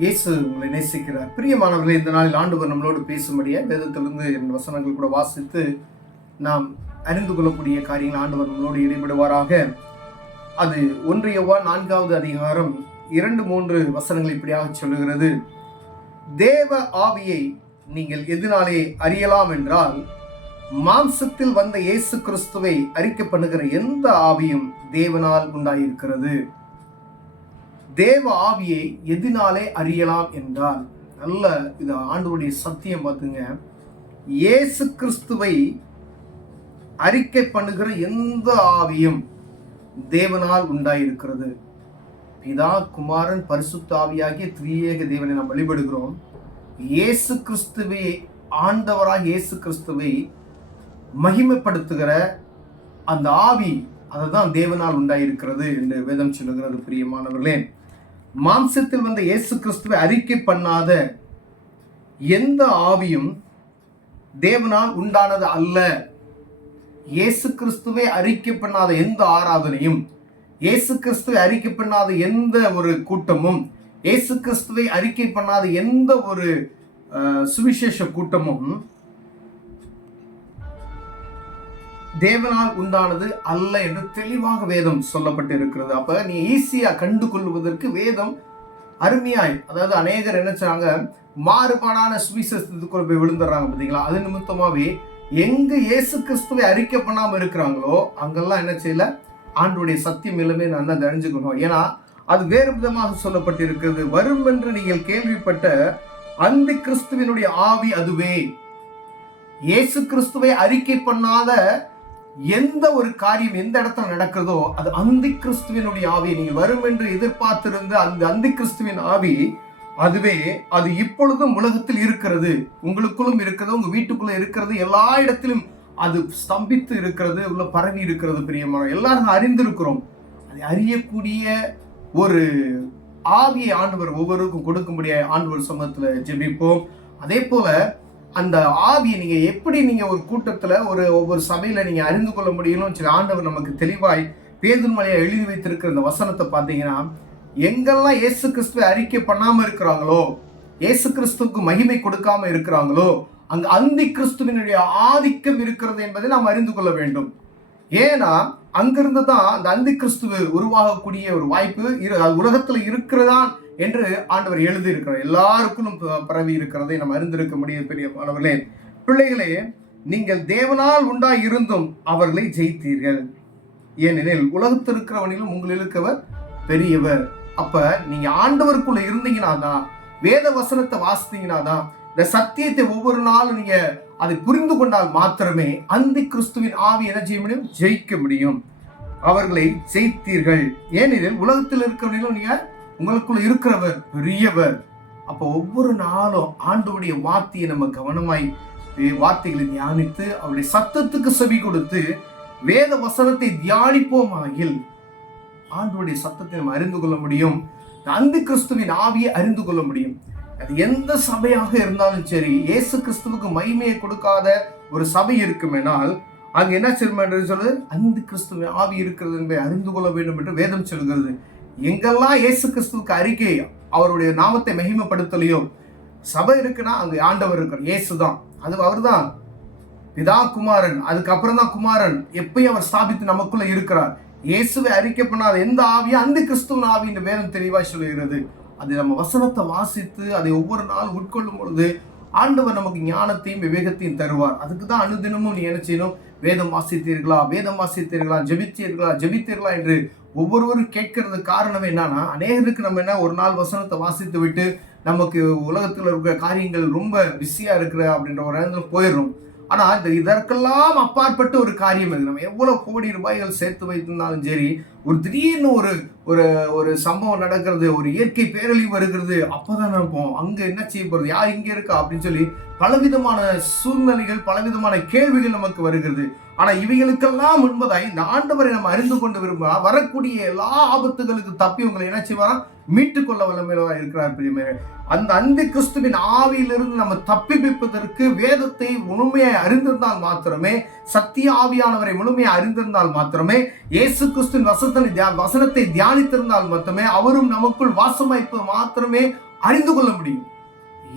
இயேசு உங்களை நேசிக்கிறார். பிரியமானவர்களே, இந்த நாளில் ஆண்டவர் நம்மளோடு பேசும்படியாக வேதத்திலிருந்து 2 வசனங்கள் கூட வாசித்து நாம் அறிந்து கொள்ளக்கூடிய காரியங்கள் ஆண்டவர் நம்மளோடு ஈடுபடுவாராக. அது 1 யோவான் 4வது அதிகாரம் 2-3 வசனங்கள் இப்படியாக சொல்லுகிறது. தேவ ஆவியை நீங்கள் எதனாலே அறியலாம் என்றால், மாம்சத்தில் வந்த இயேசு கிறிஸ்துவை அறிக்கை பண்ணுகிற எந்த ஆவியும் தேவனால் உண்டாயிருக்கிறது. தேவ ஆவியை எதனாலே அறியலாம் என்றால், நல்ல இது ஆண்டவருடைய சத்தியம் பார்த்துங்க. இயேசு கிறிஸ்துவை அறிக்கை பண்ணுகிற எந்த ஆவியும் தேவனால் உண்டாயிருக்கிறது. பிதா, குமாரன், பரிசுத்த ஆவியாகிய திரியேக தேவனை நாம் வழிபடுகிறோம். இயேசு கிறிஸ்துவை, ஆண்டவராக இயேசு கிறிஸ்துவை மகிமைப்படுத்துகிற அந்த ஆவி, அதுதான் தேவனால் உண்டாயிருக்கிறது என்று வேதம் சொல்லுகிறது. பிரியமானவர்களே, மாம்சத்தில் வந்த இயேசு கிறிஸ்துவை அறிக்கை பண்ணாத எந்த ஆவியும் தேவனால் உண்டானது அல்ல. இயேசு கிறிஸ்துவை அறிக்கை பண்ணாத எந்த ஆராதனையும், இயேசு கிறிஸ்துவை அறிக்கை பண்ணாத எந்த ஒரு கூட்டமும், இயேசு கிறிஸ்துவை அறிக்கை பண்ணாத எந்த ஒரு சுவிசேஷ கூட்டமும் தேவனால் உண்டானது அல்ல என்று தெளிவாக வேதம் சொல்லப்பட்டு இருக்கிறது. அப்ப நீ ஈஸியா கண்டு கொள்வதற்கு வேதம் அருமையாய், அதாவது அநேகர் என்ன செய்றாங்க, மாறுபாடான சுவிசேஷத்துக்குள்ள போய் விழுந்துடுறாங்க பார்த்தீங்களா. அது நிமித்தமாவே எங்க இயேசு கிறிஸ்துவை அறிக்கை பண்ணாம இருக்கிறாங்களோ அங்கெல்லாம் என்ன செய்யல, ஆண்டவருடைய சத்தியம் எல்லாமே நல்லா தெரிஞ்சுக்கணும். ஏன்னா அது வேறு விதமாக சொல்லப்பட்டு இருக்கிறது. வரும் என்று நீங்கள் கேள்விப்பட்ட அந்த கிறிஸ்துவினுடைய ஆவி அதுவே. இயேசு கிறிஸ்துவை அறிக்கை பண்ணாத எந்த ஒரு காரியம் எந்த இடத்துல நடக்கிறதோ அது அந்தி கிறிஸ்துவினுடைய ஆவி. நீங்க வரும் என்று எதிர்பார்த்திருந்த அந்த அந்தி கிறிஸ்துவின் ஆவி அதுவே. அது இப்பொழுதும் உலகத்தில் இருக்கிறது, உங்களுக்குள்ளும் இருக்கிறது, உங்க வீட்டுக்குள்ள இருக்கிறது, எல்லா இடத்திலும் அது ஸ்தம்பித்து இருக்கிறது, உள்ள பரவி இருக்கிறது. பிரியமான எல்லாரும் அறிந்திருக்கிறோம். அதை அறியக்கூடிய ஒரு ஆவியை ஆண்டவர் ஒவ்வொருக்கும் கொடுக்கும்படியா ஆண்டவர் சமூகத்துல ஜெபிப்போம். அதே போல அந்த ஆவியை நீங்க எப்படி நீங்க ஒரு கூட்டத்துல ஒவ்வொரு சபையில நீங்க அறிந்து கொள்ள முடியும்னு சொல்லி ஆண்டவர் நமக்கு தெளிவாய் பேதுரு மலையை எழுதி வைத்திருக்கிற இந்த வசனத்தை பார்த்தீங்கன்னா, எங்கெல்லாம் இயேசு கிறிஸ்துவை அறிக்கை பண்ணாம இருக்கிறாங்களோ, இயேசு கிறிஸ்துவுக்கு மகிமை கொடுக்காம இருக்கிறாங்களோ, அங்க அந்தி கிறிஸ்துவினுடைய ஆதிக்கம் இருக்கிறது என்பதை நாம் அறிந்து கொள்ள வேண்டும். ஏன்னா அங்கிருந்து தான் அந்த அந்தி கிறிஸ்துவ உருவாகக்கூடிய ஒரு வாய்ப்பு உலகத்துல இருக்கிறதான் என்று ஆண்டவர் எழுதி இருக்கிறார். எல்லாருக்கும் பரவி இருக்கிறதை நாம் அறிந்திருக்க முடியும். பெரிய அளவிலே பிள்ளைகளே, நீங்கள் தேவனால் உண்டாய் இருந்தும் அவர்களை ஜெயித்தீர்கள், ஏனெனில் உலகத்தில் இருக்கிறவனிலும் உங்களில் இருக்கவர் பெரியவர். அப்ப நீங்க ஆண்டவருக்குள்ள இருந்தீங்கன்னா தான், வேத வசனத்தை வாசித்தீங்கன்னா தான், இந்த சத்தியத்தை ஒவ்வொரு நாளும் நீங்க அதை புரிந்து கொண்டால் மாத்திரமே அந்தி கிறிஸ்துவின் ஆவி என்ன செய்ய முடியும், ஜெயிக்க முடியும். அவர்களை ஜெயித்தீர்கள், ஏனெனில் உலகத்தில் இருக்கிறவனிலும் நீங்க உங்களுக்குள்ள இருக்கிறவர் பெரியவர். அப்போ ஒவ்வொரு நாளும் ஆண்டவருடைய வார்த்தையை நம்ம கவனமாய் வார்த்தைகளை தியானித்து அவருடைய சத்தத்துக்கு செவி கொடுத்து வேத வசனத்தை தியானிப்போமாகில் ஆண்டவருடைய சத்தத்தை நம்ம அறிந்து கொள்ள முடியும். அந்தி கிறிஸ்துவின் ஆவியை அறிந்து கொள்ள முடியும். அது எந்த சபையாக இருந்தாலும் சரி, இயேசு கிறிஸ்துவுக்கு மகிமையை கொடுக்காத ஒரு சபை இருக்குமேனால் அங்கு என்ன செய்யும் என்று சொல்லு, அந்தி கிறிஸ்துவின் ஆவி இருக்கிறது என்பதை அறிந்து கொள்ள வேண்டும் என்று வேதம் சொல்கிறது. எங்கெல்லாம் இயேசு கிறிஸ்துவுக்கு அறிக்கை, அவருடைய நாமத்தை மகிமைப்படுத்தலையோ, சபை இருக்குன்னா அங்க ஆண்டவர் இருக்கிறார், இயேசு தான். அது அவர் தான் பிதா, குமாரன், அதுக்கப்புறம் தான் குமாரன் எப்பயும் அவர் ஸ்தாபித்து நமக்குள்ள இருக்கிறார். இயேசுவை அறிக்கை பண்ணாத எந்த ஆவியா அந்த கிறிஸ்துவின் ஆவி என்று வேதம் தெளிவாய் சொல்லுகிறது. அதை நம்ம வசனத்தை வாசித்து அதை ஒவ்வொரு நாள் உட்கொள்ளும் பொழுது ஆண்டவர் நமக்கு ஞானத்தையும் விவேகத்தையும் தருவார். அதுக்கு தான் அனுதினமும் நீ என்ன செய்யணும், வேதம் வாசித்தீர்களா, வேதம் வாசித்தீர்களா, ஜெபித்தீர்களா என்று ஒவ்வொருவரும் கேட்கறது காரணம் என்னன்னா, அநேகருக்கு நம்ம என்ன ஒரு நாள் வசனத்தை வாசித்து விட்டு நமக்கு உலகத்தில் இருக்கிற காரியங்கள் ரொம்ப பிஸியா இருக்கிற அப்படின்ற ஒரு இடத்துல போயிடும். ஆனா இதற்கெல்லாம் அப்பாற்பட்ட ஒரு காரியம் இருக்கு. நம்ம எவ்வளவு கோடி ரூபாய்கள் சேர்த்து வைத்திருந்தாலும் சரி, ஒரு திடீர்னு ஒரு சம்பவம் நடக்கிறது, ஒரு இயற்கை பேரழிவு வருகிறது, அப்பதான் நினைப்போம் அங்க என்ன செய்ய போறது, யார் இங்க இருக்கா அப்படின்னு சொல்லி பலவிதமான சூழ்நிலைகள், பலவிதமான கேள்விகள் நமக்கு வருகிறது. ஆனா இவைகளுக்கெல்லாம் முன்பதாய் இந்த ஆண்டவரை நம்ம அறிந்து கொண்டு விரும்ப வரக்கூடிய எல்லா ஆபத்துகளுக்கு தப்பி உங்களை என்ன செய்வாரா, மீட்டுக்கொள்ள வல்லமையாக இருக்கிறார். பிரியமே, அந்த அந்தி கிறிஸ்துவின் ஆவியிலிருந்து நம்ம தப்பிப்பிப்பதற்கு வேதத்தை முழுமையை அறிந்திருந்தால் மாத்திரமே, சத்திய ஆவியானவரை முழுமையை அறிந்திருந்தால் மாத்திரமே, இயேசு கிறிஸ்துவின் வசனத்தை தியானித்திருந்தால் மட்டுமே, அவரும் நமக்குள் வாசமாய்ப்பது மாத்திரமே அறிந்து கொள்ள முடியும்.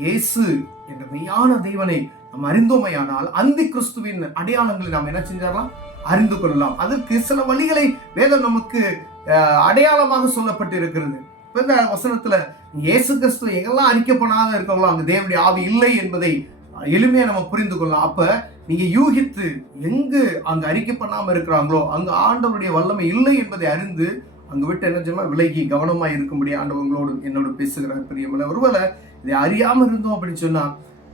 இயேசு என்ற மெய்யான தேவனை நாம் அறிந்தோமையானால் அந்தி கிறிஸ்துவின் அடையாளங்களை நாம் என்ன செஞ்சிடலாம், அறிந்து கொள்ளலாம். அதற்கு சில வழிகளை வேதம் நமக்கு அடையாளமாக சொல்லப்பட்டு இருக்கிறது. இந்த வசனத்துல இயேசு கிறிஸ்து எங்கெல்லாம் அறிக்கப்படாத இருக்காங்களோ அங்க தேவனுடைய ஆவி இல்லை என்பதை எளிமையா நம்ம புரிந்து கொள்ளலாம். அப்ப நீங்க யூகித்து எங்கு அங்க அறிக்கை பண்ணாம இருக்கிறாங்களோ அங்க ஆண்டவருடைய வல்லமை இல்லை என்பதை அறிந்து அங்க விட்டு என்ன செய்யணும், விலகி கவனமா இருக்கும்படி ஆண்டவங்களோடு என்னோட பேசுகிறார். பிரியமல்ல, ஒருவேளை இதை அறியாம இருந்தோம் அப்படின்னு சொன்னா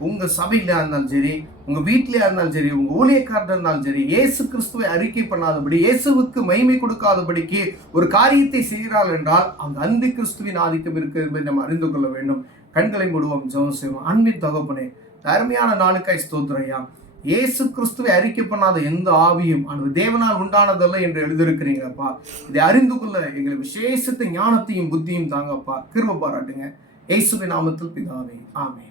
உங்க சபையில இருந்தாலும் சரி, உங்க வீட்டிலயா இருந்தாலும் சரி, உங்க ஊழியக்காரர் இருந்தாலும் சரி, இயேசு கிறிஸ்துவை அறிக்கை பண்ணாதபடி, இயேசுவுக்கு மகிமை கொடுக்காதபடிக்கு ஒரு காரியத்தை செய்கிறாள் என்றால் அங்க அந்தி கிறிஸ்துவின் ஆதிக்கம் இருக்கு என்பதை நம்ம அறிந்து கொள்ள வேண்டும். கண்களை மூடுவோம், ஜெபம் செய்வோம். அன்பின் தகப்பனே, அருமையான நாளுக்காய் ஸ்தோத்திரையா. இயேசு கிறிஸ்துவை அறிக்கை பண்ணாத எந்த ஆவியும் அந்த தேவனால் உண்டானதல்ல என்று எழுதியிருக்கிறீங்கப்பா. இதை அறிந்து கொள்ள எங்களுக்கு விசேஷத்தை ஞானத்தையும் புத்தியும் தாங்கப்பா. கிருபை பாராட்டுங்க. இயேசுவின் நாமத்தில் பிதாவே, ஆமென்.